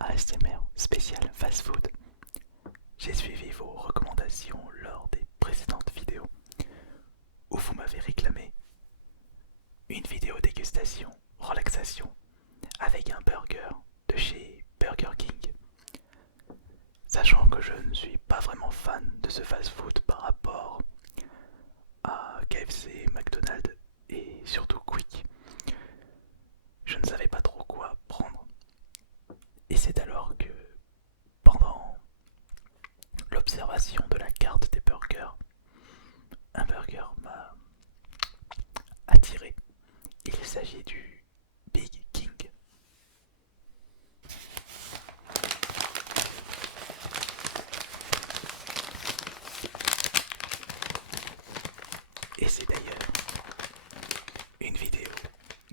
ASMR spécial fast food. J'ai suivi vos recommandations lors des précédentes vidéos où vous m'avez réclamé une vidéo dégustation, relaxation avec un burger de chez Burger King. Sachant que je ne suis pas vraiment fan de ce fast food par rapport à KFC, McDonald's et surtout Quick, je ne savais pas trop quoi prendre. Et c'est alors que, pendant l'observation de la carte des burgers, un burger m'a attiré. Il s'agit du Big King. Et c'est d'ailleurs une vidéo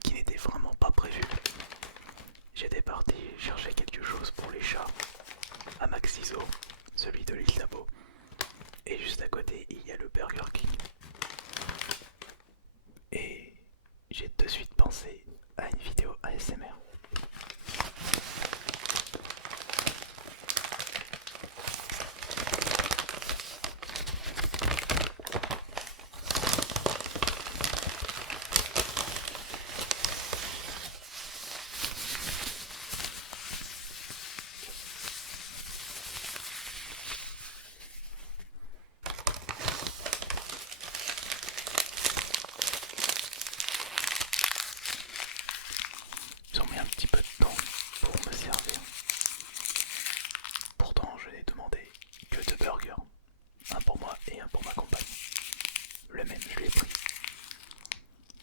qui n'était vraiment pas prévue. J'étais parti chercher quelque chose pour les chats à Maxiso, celui de l'île d'Abo. Et juste à côté, il y a le Burger King. Et j'ai de suite pensé à une vidéo ASMR. Ils ont mis un petit peu de temps pour me servir. Pourtant, je n'ai demandé que deux burgers. Un pour moi et un pour ma compagne. Le même, je lui ai pris.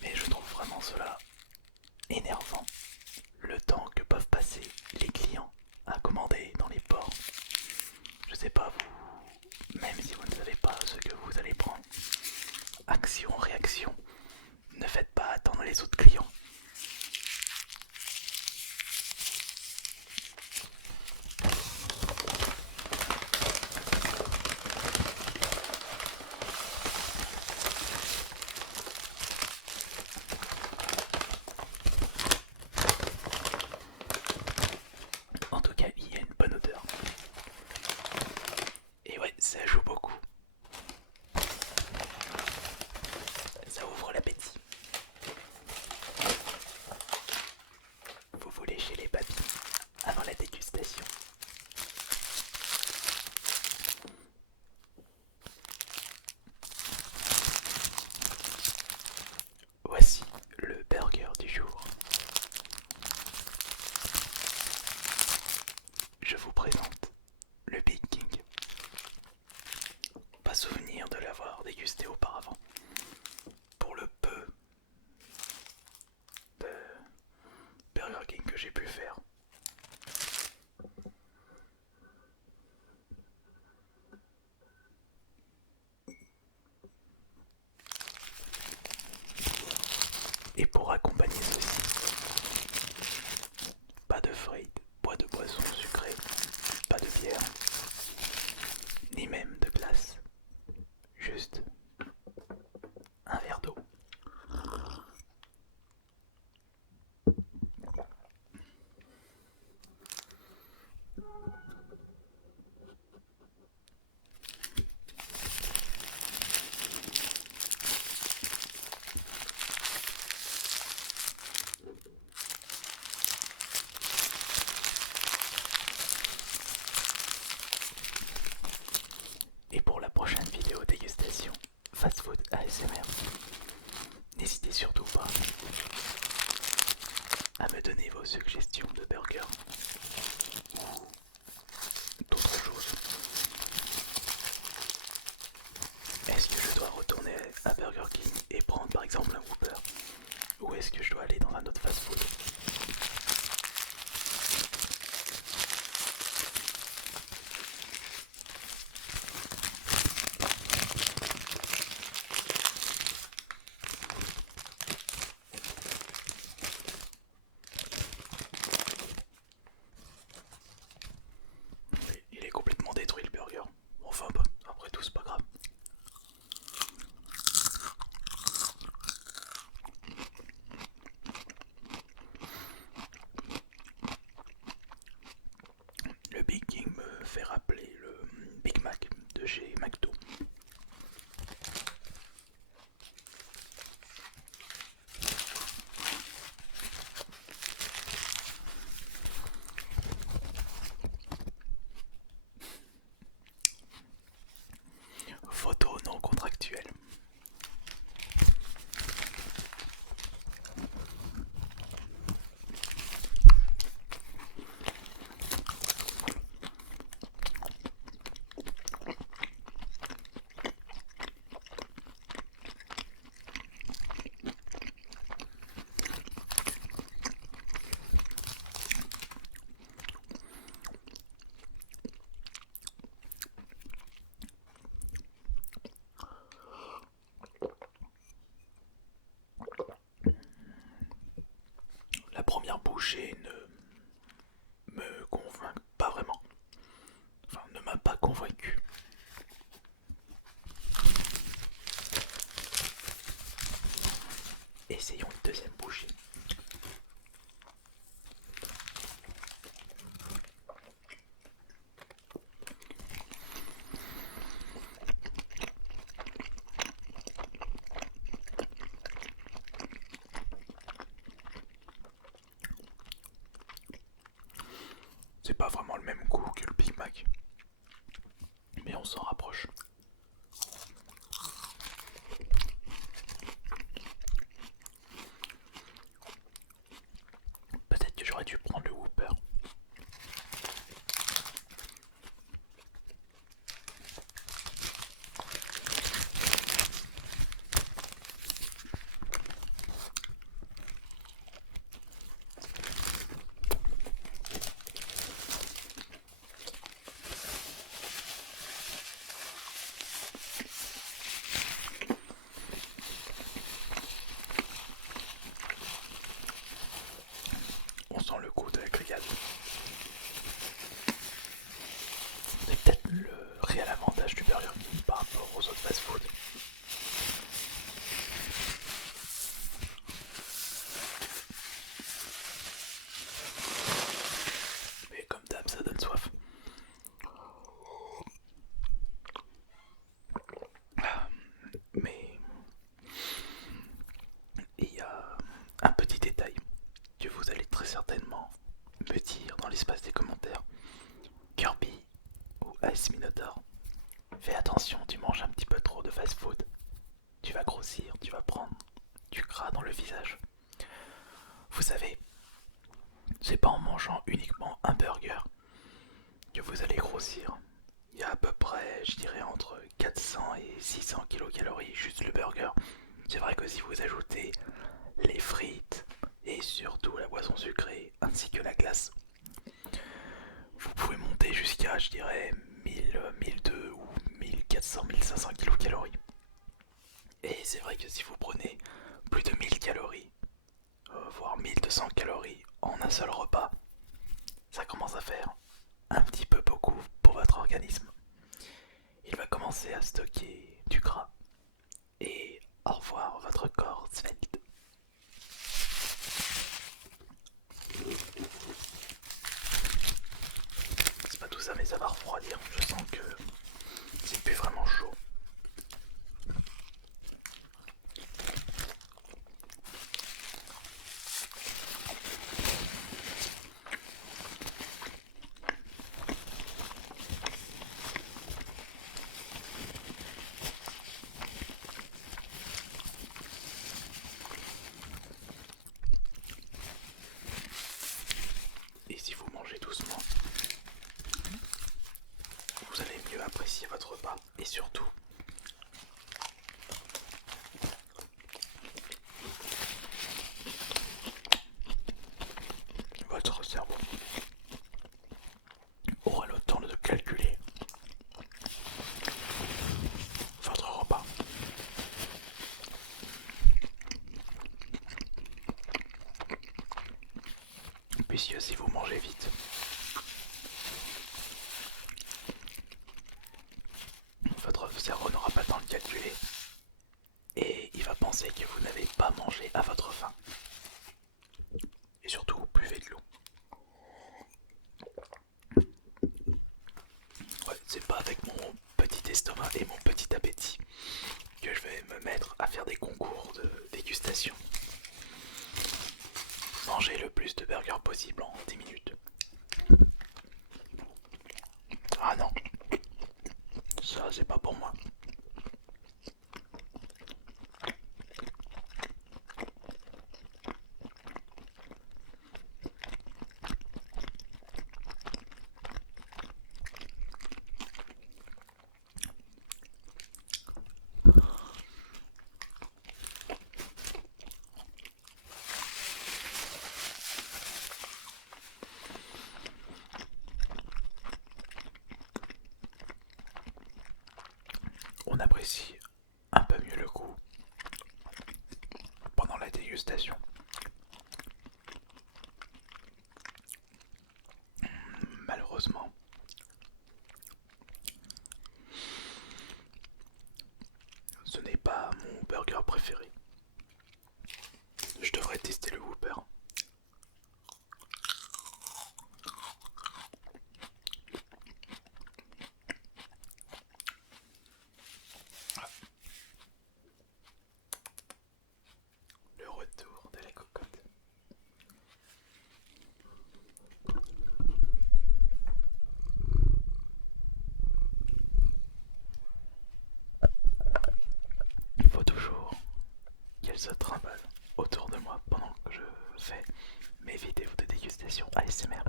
Mais je trouve vraiment cela énervant. Le temps que peuvent passer les clients à commander dans les ports. Je sais pas vous, même si vous ne savez pas ce que vous allez prendre. Action, réaction. Ne faites pas attendre les autres clients. En tout cas, il y a une bonne odeur. Et ouais, ça joue beaucoup. Ça ouvre l'appétit. Vous vous léchez les papilles avant la dégustation. Voici le burger du jour. Je vous présente le Big King. Pas souvenir de l'avoir dégusté auparavant. Pour le peu de Burger King que j'ai pu faire. Et pour accompagner ceci, pas de frites, pas de boisson sucrée, pas de bière, ni même de glace. Juste un verre d'eau. Et pour la prochaine vidéo dégustation fast food ASMR, n'hésitez surtout pas à me donner vos suggestions de burgers ou d'autres choses. Est-ce que je dois retourner à Burger King et prendre par exemple un Whopper, ou est-ce que je dois aller dans un autre fast food? chez McDo. Photo non contractuelle. La première bouchée ne me convainc pas vraiment. Enfin, ne m'a pas convaincu. Essayons une deuxième bouchée. C'est pas vraiment le même goût que le Big Mac, mais on s'en rapproche. Peut-être que j'aurais dû prendre le Whopper. On sent le goût de la grillade. C'est peut-être le réel avantage du Burger King par rapport aux autres fast-food. Mais comme d'hab, ça donne soif. Mais il y a un petit détail que vous allez très certainement me dire dans l'espace des commentaires. Kirby ou Ice Minotaur, fais attention, tu manges un petit peu trop de fast-food. Tu vas grossir, tu vas prendre du gras dans le visage. Vous savez, c'est pas en mangeant uniquement un burger que vous allez grossir. Il y a à peu près, je dirais, entre 400 et 600 kilocalories juste le burger. C'est vrai que si vous ajoutez les frites et surtout la boisson sucrée ainsi que la glace, vous pouvez monter jusqu'à, je dirais, 1000, 1002 ou 1400, 1500 kilocalories. Et c'est vrai que si vous prenez plus de 1000 calories, voire 1200 calories en un seul repas, ça commence à faire un petit peu beaucoup pour votre organisme. Il va commencer à stocker du gras. Et au revoir votre corps svelte. C'est pas tout ça mais ça va refroidir. Je sens que c'est plus vraiment chaud. Et si vous mangez doucement, vous allez mieux apprécier votre repas et surtout votre cerveau aura le temps de calculer votre repas. Puisque si vous mangez vite, votre cerveau n'aura pas le temps de calculer et il va penser que vous n'avez pas mangé à votre faim. Et surtout, vous buvez de l'eau. Ouais, c'est pas avec mon petit estomac et mon petit appétit que je vais me mettre à faire des concours de dégustation. Manger le plus de burgers possible en 10 minutes. Ah non, ça c'est pas pour moi. On apprécie un peu mieux le goût pendant la dégustation. Malheureusement, ce n'est pas mon burger préféré. Je devrais tester le Whopper. Le retour de la cocotte. Il faut toujours qu'elle se trimballe autour de moi pendant que je fais mes vidéos de dégustation ASMR.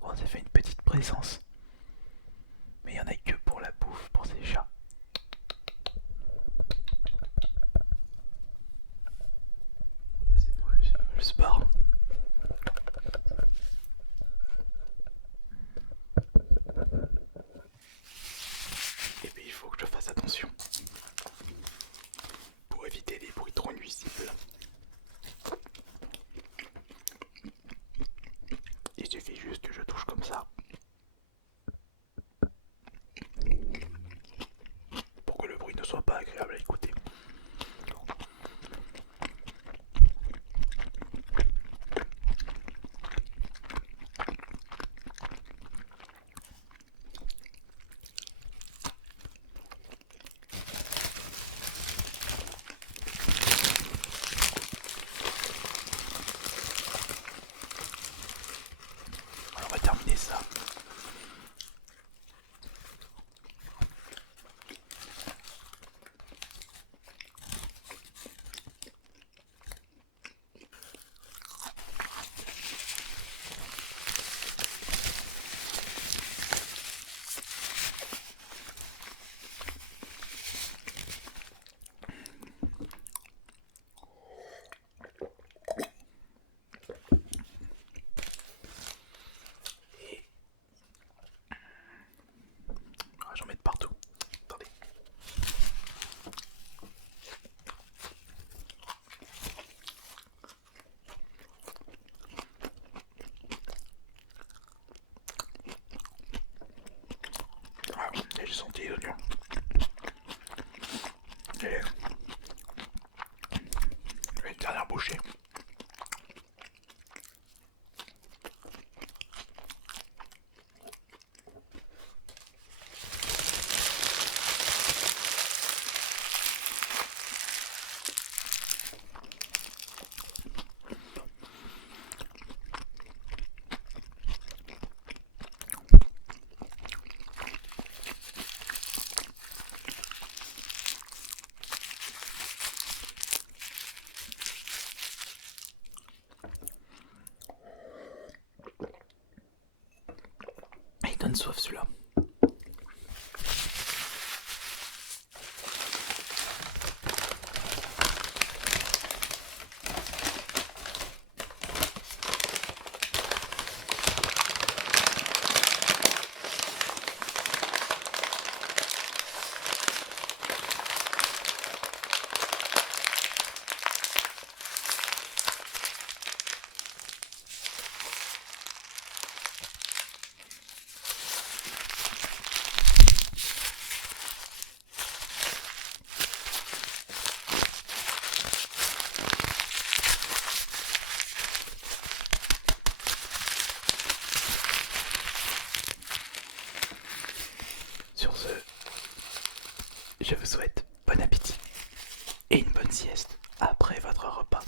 Bon, ça fait une petite présence, mais il n'y en a que pour la bouffe, pour ces chats. Le sport. Et puis il faut que je fasse attention pour éviter les bruits trop nuisibles. Il suffit juste que je touche comme ça pour que le bruit ne soit pas agréable à écouter. Alors on va terminer ça. J'en mets de partout. Attendez. Ah, j'ai senti les oignons. Et une dernière bouchée. Il donne soif celui-là. je vous souhaite bon appétit et une bonne sieste après votre repas.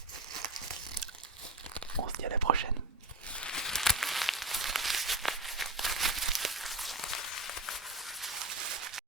On se dit à la prochaine.